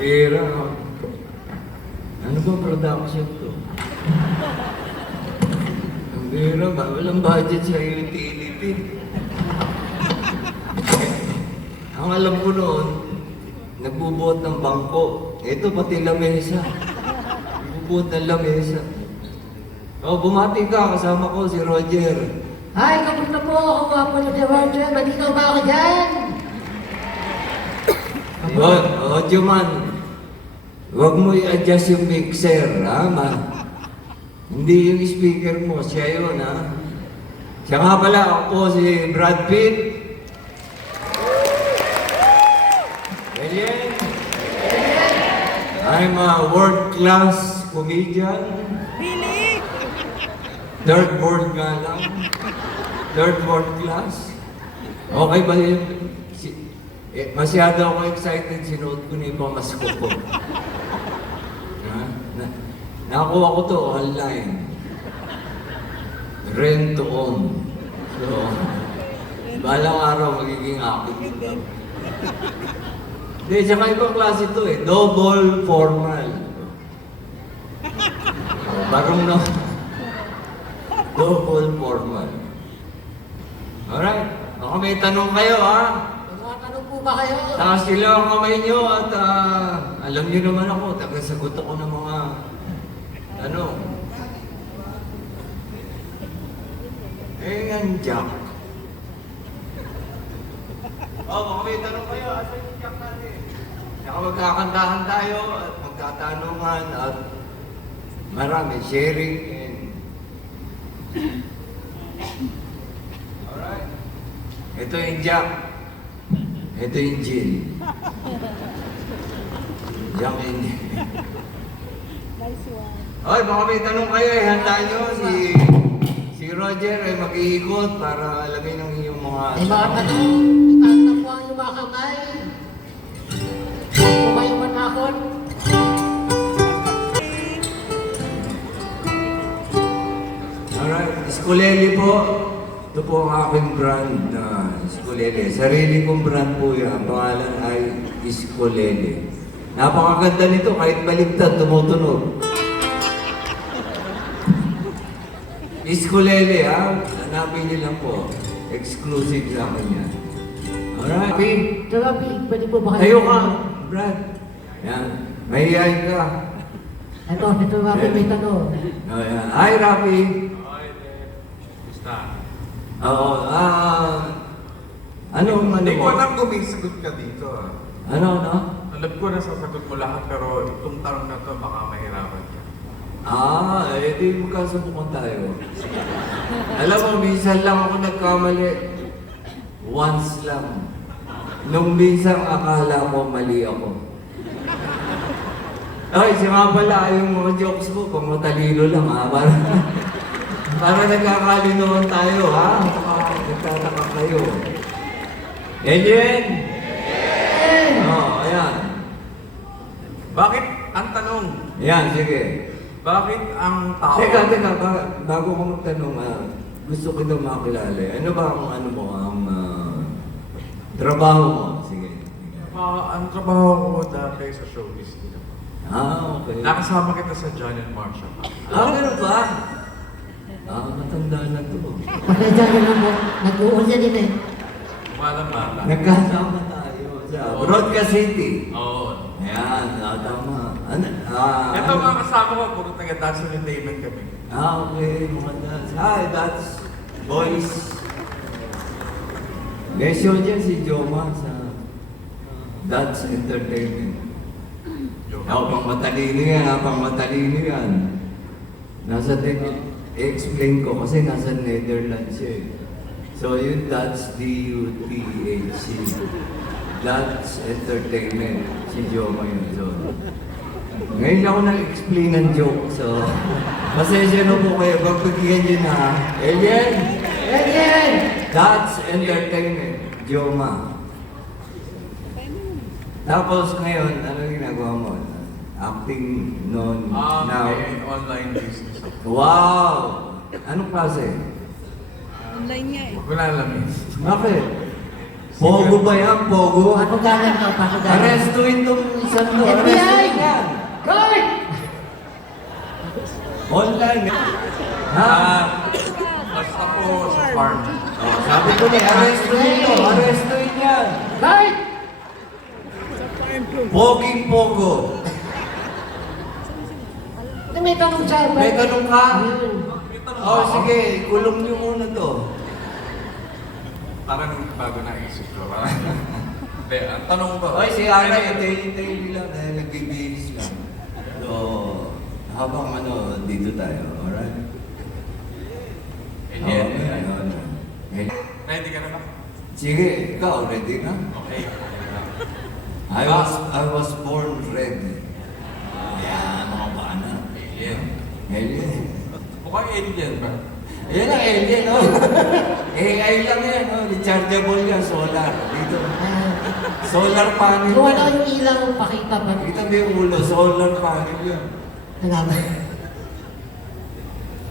Pera. Ano ba production to? Ang pera ba? Walang budget sa utility. Ang alam ko noon, nagbubuhat ng bangko. Ito pati lamesa. Nagbubuhat ng lamesa. Oh, bumati ka. Kasama ko si Roger. Hi, kamusta po? Ako nga po na si Roger. Malinaw ba ako dyan? Yun, audio man. Huwag mo i-adjust yung mixer, ha? Hindi yung speaker mo, siya yun, ha? Siya nga pala, ako si Brad Pitt. Alien. I'm a world-class comedian. Really? Third world nga lang. Third world class. Okay ba yun? Masyado ako excited, sinuot ko na yung pamasko ko. Nakakuha ko to online. Rent to own. So, balang araw magiging akin. Hindi, tsaka ibang klase to eh. Double formal. Parang no. Double formal. Alright. Baka may tanong kayo, ha? Mga tanong po ba kayo? Taas nila ang kamay nyo at alam nyo naman ako, tagasagot ako ng mga tanong. Yan, Jack. Baka may tanong kayo, asa yung Jack natin? Saka magkakantahan tayo at magkatanungan at marami sharing and alright. Ito yung Jack. Ito yung Jill. Jack and Jill. Nice one. Oy, baka may tanong kayo eh. Handa nyo si Roger ay mag-iikot para alamin ang inyong mga May mga tanong. Itaas na po ang yung mga kamay. Kung kayo matakot. Alright, Scolelli po. Ito po ang aking brand na Scolelli. Sarili kong brand po yan. Ang pangalan ay Scolelli. Napakaganda nito kahit baligtad, tumutunog. Scolelli ha. Hanapin niyo lang po. Exclusive sa akin yan. Alright. Sir Rafi, pwede po ba Tayo kayo? ka, Brad. Yan. Mahihayin ka. Ito, si Sir Rafi may tanong. Oh, yan. Hi, Rafi. Basta. Oo, anong ano Hindi ko mo? alam kung may sagot ka dito. Ano? Alam ko na sasagot mo lahat pero itong tanong na to baka mahirapan ka. Di magkasubukan tayo. Alam mo, minsan lang ako nagkamali. Once lang. Nung minsan akala ko mali ako. Ay, siya nga pala, yung mga jokes ko, pang matalino lang ha. Para nagkakalinoan tayo ha. Nagtataka kayo. Alien? Ayan. Bakit ang tanong? Ayan, sige. Bakit ang tao? Teka, bago ko magtanong, gusto ko daw makilala. Ano ba ang ano mo, ang trabaho mo? Sige. Ang trabaho ko dati sa showbiz nila. Okay. Nakasama kita sa John and Marsha. Ganun ba? Matanda na to. Pasensya ka na po. Nag-uul niya din eh. Malam bata. Nagkasama tayo sa Broadcast City. Oo. Ayan, tama. Ito mga kasama ko, puro taga-dance entertainment kami. Okay, mga dance. Hi, that's boys. May show dyan si Joma sa Dance Entertainment. Pang matalino yan, pang matalino yan. I-explain ko kasi nasa Netherlands siya eh. So yun, that's D-U-T-H-C. That's Entertainment. Si Joma yun. So, ngayon ako nag-explain ng joke. So, pasensya na po kayo. Pagbigyan nyo na. Alien! Alien! That's Entertainment. Joma. Tapos ngayon, ano ginagawa mo? Acting noon, now. May online business ako. Wow! Anong klase? Online niya eh. Huwag ko na alamin. Bakit? Pogo ba yan? Pogo? Pakugalan ka, pakugalan. Arrestuin tong isang to. FBI! Arrestuin yan. Guard! Online. Ha? Basta po sa farm. Oh, sabi ko niya, arrestuin to. Arrestuin yan. Guard! Poging pogo. May tanong siya. May tanong ka? Hmm. Oh, sige. Kulong niyo muna to. Parang bago na isip ko. Hindi, ang tanong ba? Oy, si Ara, hintayin lang dahil nagbibihis lang. So, habang dito tayo, alright? Hindi. Okay. Ready ka na ba? Sige, ikaw, ready na? Okay. I was born ready. Yan, mga bana. Alien. Alien. Mukhang alien ba? Ayan ang alien, no? AI lang yan, no? Rechargeable yan, solar. Dito. Solar panel Kung yan. ano yung ilaw, pakita pa. Kita mo yung ulo, solar panel yan. Nalaman.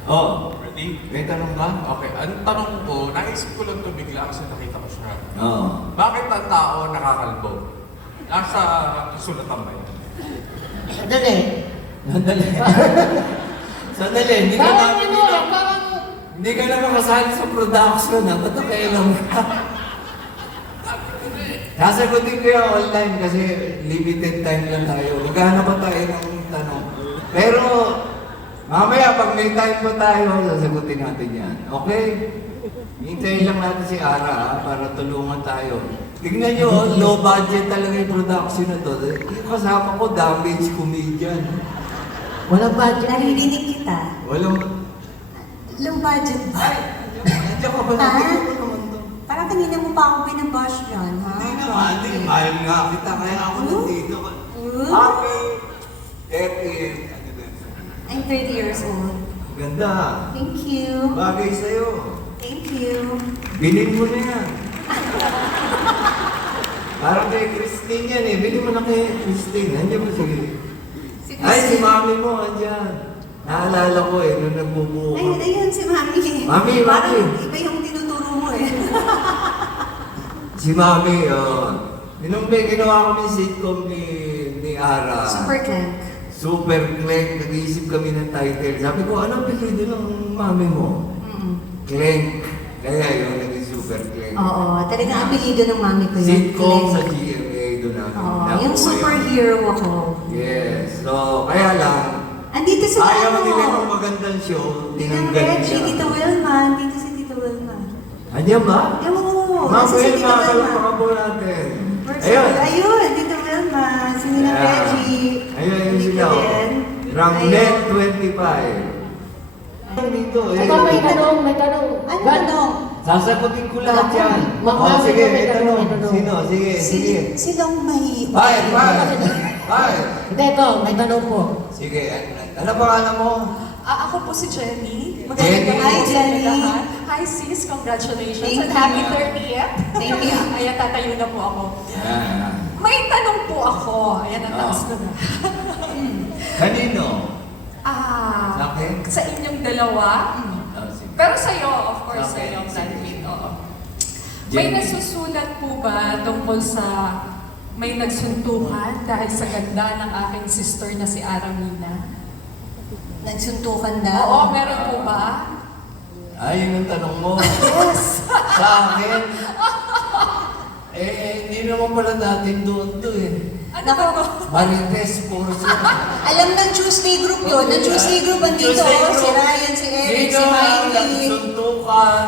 Oh, Ready? may tanong ka? Okay, ang tanong ko, naisip ko lang ito bigla kasi nakita ko siya. Oo. Bakit ang tao nakakalbo? Nasa kasulatan ba yun? Sandali. Sandali. Sandali, hindi ka Parang na... ano lang, parang... Hindi ka na makasali sa production, ha? Ba't nakailang ka? Sasagutin ko yung online kasi limited time lang tayo. Maghanap pa tayo ng tanong. Pero, mamaya pag may time pa tayo, sasagutin natin yan. Okay? Hintayin lang natin si Ara, ha? Para tulungan tayo. Tignan nyo, low budget talaga yung production na to. Yung kasama ko, damage comedian. Walang budget. Naririnig kita. Walang... Low budget ba? Nandiyan ka ba Ha? natin? Ano naman to? Parang kanina mo pa ako binabash yan, ha? Hindi naman, hindi. Mahal nga kita, kaya ako nandito. Hmm? Happy 30th I'm 30 years old. Ganda. Thank you. Bagay sa'yo. Thank you. Bilhin mo na yan. Parang kay Christine yan eh. Bilhin mo na kay Christine. Nandiyan mo sige. Ay, si mami mo, andyan. Naalala ko eh, nung nagbubuo ka. Ayun, si Mami. Mami, Parang Mami. iba yung tinuturo mo eh. Si mami, nung may ginawa kami sitcom ni Ara. Super clank. Super Clank, nag-iisip kami ng title. Sabi ko, ano apelido ng mami mo? Clank. Kaya yun, naging Super Clank. Oo, talagang apelido ng mami ko yun. Sitcom sa Clank. GMA, doon namin. Oo, nakuha yung yun. superhero ako. Yes. So, kaya lang, Andito si ayaw nila ng magandang show, Tinang tinanggal Reggie, Tito nila. Wilma. Dito si Tito Wilma. Andiyan ba? Oo, Ma'am nasa si Will, Tito Wilma. makakalapakan po natin. Ayun. Ayun, Tito Wilma. Si Ninang Yeah. Reggie. Ayun, yun Dito sila. din. Ranglet Ayun. 25. Dito, eh. Ito, may tanong, may tanong. Ano Guard. tanong? Sasagutin ko lahat yan. Mag- Oh, sige, may may tanong. tanong. Sino? Sige, sige. Silang mahi. Bye, bye. Bye. Hindi, ito, may tanong po. Sige, ano pangalan mo? Ako po si Jenny. Jenny. Magandang Hi, Jenny. lahat. Hi sis, congratulations. Thank and happy you. 30th. Thank you. Ayan, tatayo na po ako. Yan. May tanong po ako. Ayan, ang taas ko na. Kanino? Sa Ah, akin? sa inyong dalawa. Oh, sige. Pero sa'yo, of course, Okay, sa'yo, sige. Brandmate. Oo. May Jenny. nasusulat po ba tungkol sa may nagsuntukan dahil sa ganda ng aking sister na si Aramina? Nagsuntukan na. Oo, meron po ba? Yun ang tanong mo. Yes! Sa akin? Hindi naman pala natin doon to eh. Ano ba to? Marites Porcio. Alam ng Tuesday group yun. Ng Tuesday group andito. Tuesday oh, group. Si Ryan, si Eric, Sino si ang Mikey. nagsuntukan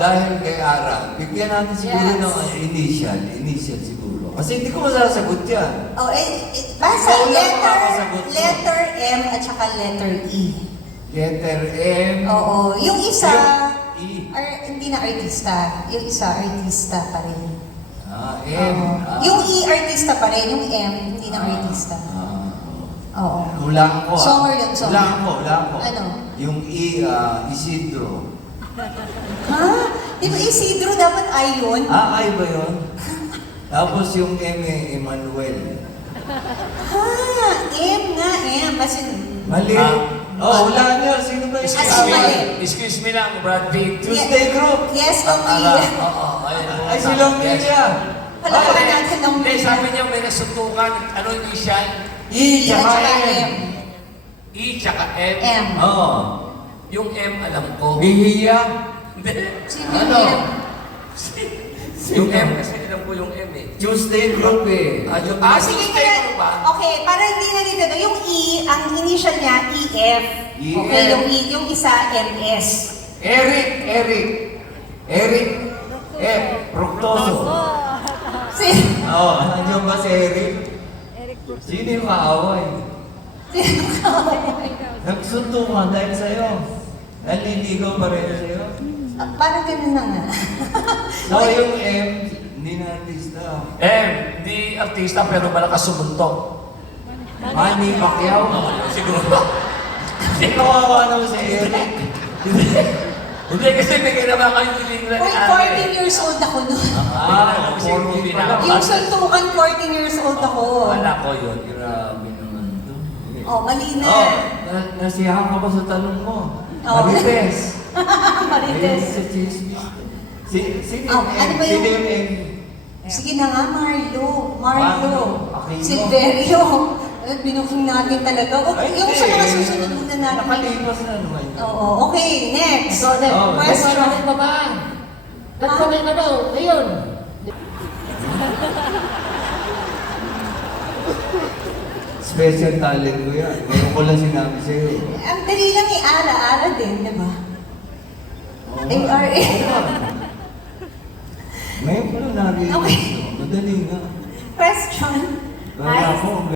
dahil kay Ara? Bigyan natin siguro Yes. ng initial siguro. Kasi hindi ko masasagot yan. Oh, basta Ikaw lang makakasagot mo. letter M at saka letter E. Letter M. Oo. Yung isa, Yung E. hindi na artista. Yung isa, artista pa rin. M. Oo. Yung E, artista pa rin. Yung M, hindi na artista. Oo. Hulaan ko. Songer yun, songer. Hulaan ko. Ano? Yung E, Isidro. Ha? Di ba Isidro dapat ay yun? Ay ba yun? Tapos yung M, Emmanuel. Ha? M nga, M. As in, Mali. Oh, wala niya. Sino ba yung As in, mali. Excuse me lang, Brad Pitt. Tuesday group? Yes, long Ala, E. oo, ayun. Ay, si Long Yes. niya. Palawan natin long Hindi, E. sabi niya may nasuntukan. Ano yung initial? E, E at tsaka saka M. M. E tsaka M. M. Oo. Yung M alam ko. Bihiya. Hindi. Sino yung Ano? M? Yung M kasi alam ko yung M eh. Tuesday group eh. Yung Sige, Tuesday kaya, ko ba? okay, para hindi na dito, yung E, ang initial niya, EF. Okay, EF. yung E, yung isa, MS. Eric. F. Fructoso. Si, Oo, nandiyan ba si Eric? Eric Brooks. Sino yung kaaway? Nagsuntukan dahil sa'yo. Naliligaw pa rin sa'yo. parang ganun na nga. So yung M, hindi na artista. M, di artista pero malakas sumuntok. Manny Pacquiao. Siguro. Kawawa naman si Eric. Hindi kasi may ginawa kayo nilingan Uy, ni 14 years old ako noon. Ah, Kasi 14 pa lang. Yung suntukan, 14 years old ako. Wala ko yun. Grabe naman to. Oh, mali na. Oh, nasiyahan ka ba sa tanong mo? Oh. Marites. Marites. Sa chismis. Sino Oh, yung ano M? ba yung- Sino yung M? Sige na nga, Marlo. Marlo. Aquino. Silverio. Binuking natin talaga. O, Ay, yung sa hindi. mga susunod muna natin. Nakalipas na naman yun. Oo, okay, next. So, next Oh, question. question. Ano ba? Nagpamay ka daw. Ngayon. Special talent ko yan. Ngayon ko lang sinabi sa'yo. Ang dali lang i-ara-ara din, di ba? Oo. ARA. Ngayon ko lang narinig. Okay. Madali nga. Question. Wala ako.